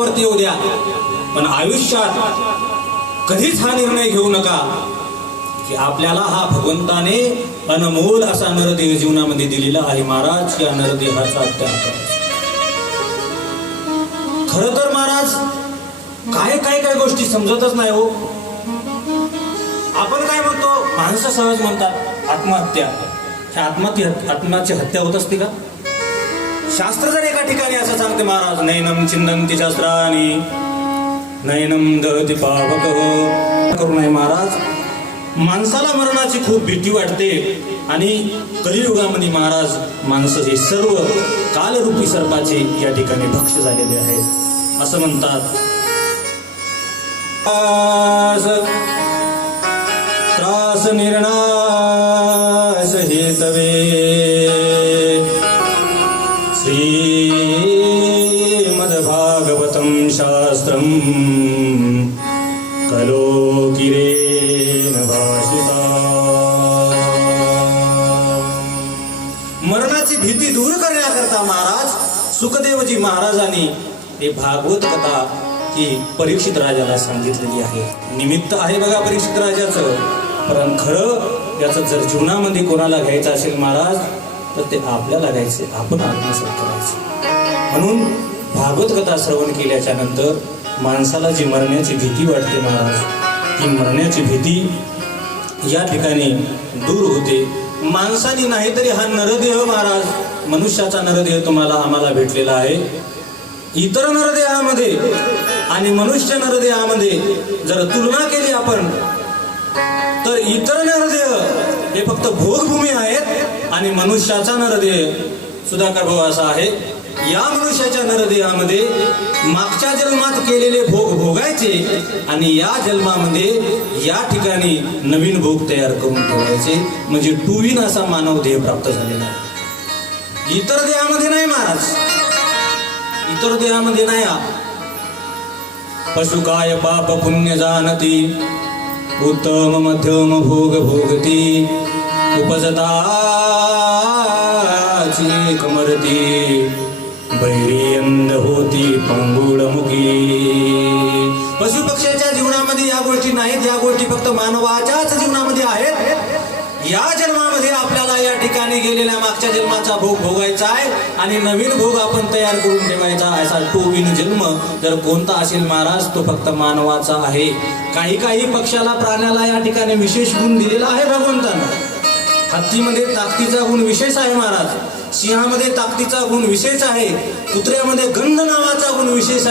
वरती येऊ द्या. पण आयुष्यात कधीच हा निर्णय घेऊ नका की आपल्याला हा भगवंताने अनमोल असा नरदेह जीवनामध्ये दिलेला आहे. महाराज या नरदेहाचा त्याग खर तर महाराज काय काय काय गोष्टी समजतच नाही हो. आपण काय म्हणतो? माणसं सहज म्हणतात आत्महत्या. ह्या आत्महत्या आत्माची हत्या होत असते का? शास्त्र जर एका ठिकाणी असं सांगते महाराज नैनम चिंदंती शास्त्रानी नैनम दहती पावक. करू नये महाराज. माणसाला मरणाची खूप भीती वाटते आणि कलियुगामध्ये महाराज माणसं हे सर्व कालरूपी सर्पाचे या ठिकाणी भक्ष झालेले आहेत. असं म्हणतात. त्रास निर्णास हेतवे. श्रीमद्भागवतं शास्त्रं कलोकिरेण भाषिता। मरणाची भीती दूर करण्याकरता महाराज सुखदेवजी महाराजांनी हे भागवत कथा ही परीक्षित राजाला सांगितलेली आहे. निमित्त आहे बघा परीक्षित राजाचं. पण खरं याचं जर जीवनामध्ये कोणाला घ्यायचं असेल महाराज तर ते आपल्याला द्यायचे आपण आत्मसात करायचे. म्हणून भागवत कथा श्रवण केल्याच्यानंतर माणसाला जी मरण्याची भीती वाटते महाराज ती मरण्याची भीती या ठिकाणी दूर होते. माणसाने नाही तरी हा नरदेह महाराज मनुष्याचा नरदेह तुम्हाला आम्हाला भेटलेला आहे. इतर नरदेहामध्ये आणि मनुष्य नरदेहामध्ये जर तुलना केली आपण तर इतर नरदेह हे फक्त भोगभूमी आहेत. आणि मनुष्याचा नरदेह सुधाकर भाऊ असा आहे. या मनुष्याच्या नरदेहामध्ये मागच्या जन्मात केलेले भोग भोगायचे आणि या जन्मामध्ये या ठिकाणी नवीन भोग तयार करून ठेवायचे. म्हणजे टूविन असा मानव देह प्राप्त झालेला आहे. इतर देहामध्ये नाही महाराज. इतर देहामध्ये नाही हा. पशुकाय पाप पुण्य जाणती उत्तम मध्यम भोग भोगती. उपजताची कमरती बैरी अंध होती पंगुळमुखी. पशुपक्ष्याच्या जीवनामध्ये या गोष्टी नाहीत या गोष्टी फक्त मानवाच्याच जीवनामध्ये आहेत. या जन्मामध्ये आपल्याला या ठिकाणी गेलेल्या मागच्या जन्माचा भोग भोगायचा आहे आणि नवीन भोग आपण तयार करून ठेवायचा असा टोविन जन्म जर कोणता असेल महाराज तो फक्त मानवाचा आहे. काही काही पक्षाला प्राण्याला या ठिकाणी विशेष गुण दिलेला आहे भगवंतानं. हत्तीमध्ये ताकदीचा गुण विशेष आहे महाराज. सिंहामध्ये ताकदीचा गुण विशेष आहे. कुत्र्यामध्ये गंध नावाचा गुण विशेष आहे.